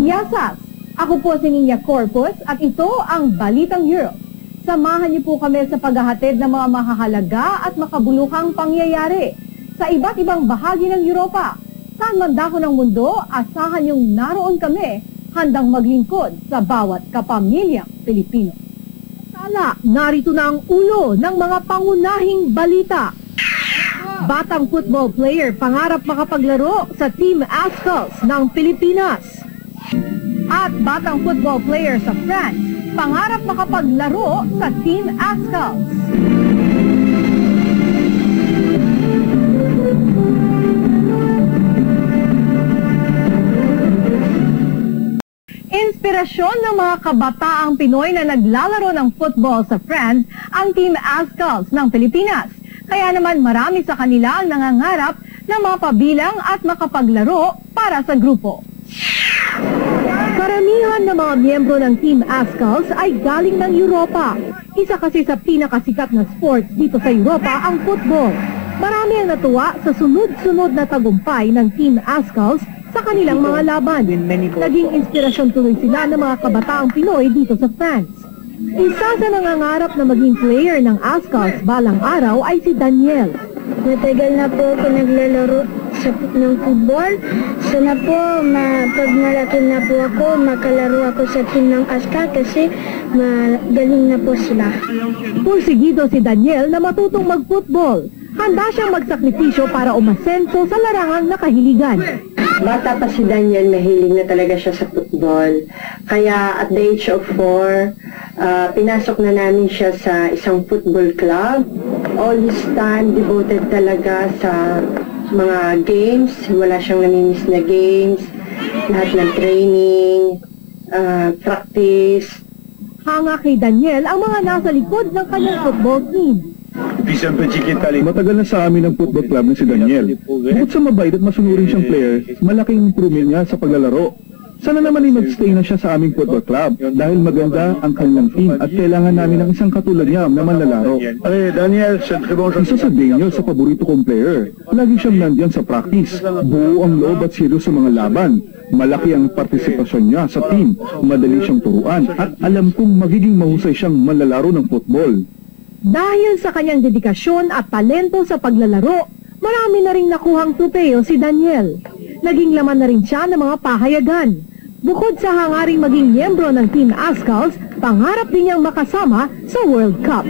Yasas! Ako po si Nina Corpus at ito ang Balitang Euro. Samahan niyo po kami sa paghahatid ng mga mahahalaga at makabuluhang pangyayari sa iba't ibang bahagi ng Europa. Saan man dako ng mundo, asahan niyong naroon kami, handang maglingkod sa bawat kapamilyang Pilipino. Sala, narito na ang ulo ng mga pangunahing balita. Batang football player pangarap makapaglaro sa Team Ascals ng Pilipinas. At batang football player sa France, pangarap makapaglaro sa Team Ascals. Inspirasyon ng mga kabataang Pinoy na naglalaro ng football sa France ang Team Ascals ng Pilipinas. Kaya naman marami sa kanila ang nangangarap na mapabilang at makapaglaro para sa grupo. Karamihan ng mga miyembro ng Team Ascals ay galing ng Europa. Isa kasi sa pinakasikat na sports dito sa Europa ang football. Marami ang natuwa sa sunod-sunod na tagumpay ng Team Ascals sa kanilang mga laban. Naging inspirasyon tuloy sila ng mga kabataang Pinoy dito sa France. Isa sa nangangarap na maging player ng Ascals balang araw ay si Daniel. Matagal na po ako naglalaro ng football. Sana po, pag malaki na po ako, makalaro ako sa team ng Ascal kasi magaling na po sila. Pursigido si Daniel na matutong mag-football. Handa siyang magsakripisyo para umasenso sa larangang nakahiligan. Bata pa si Daniel, mahilig na talaga siya sa football. Kaya at the age of 4, pinasok na namin siya sa isang football club. All his time devoted talaga sa mga games. Wala siyang namimiss na games. Lahat ng training, practice. Hanga kay Daniel ang mga nasa likod ng kanyang football team. Matagal na sa amin ang football club na si Daniel. Bukod sa mabait at masunurin siyang player, malaking improvement niya sa paglalaro. Sana naman ay mag-stay na siya sa aming football club dahil maganda ang kanyang team at kailangan namin ng isang katulad niya na manlalaro. Isa sa Daniel sa paborito kong player. Lagi siyang nandiyan sa practice. Buo ang loob at seryo sa mga laban. Malaki ang partisipasyon niya sa team. Madali siyang turuan at alam kong magiging mahusay siyang manlalaro ng football. Dahil sa kanyang dedikasyon at talento sa paglalaro, marami na ring nakuhang trupeo si Daniel. Naging laman na rin siya ng mga pahayagan. Bukod sa hangaring maging miyembro ng Team Ascals, pangarap din niyang makasama sa World Cup.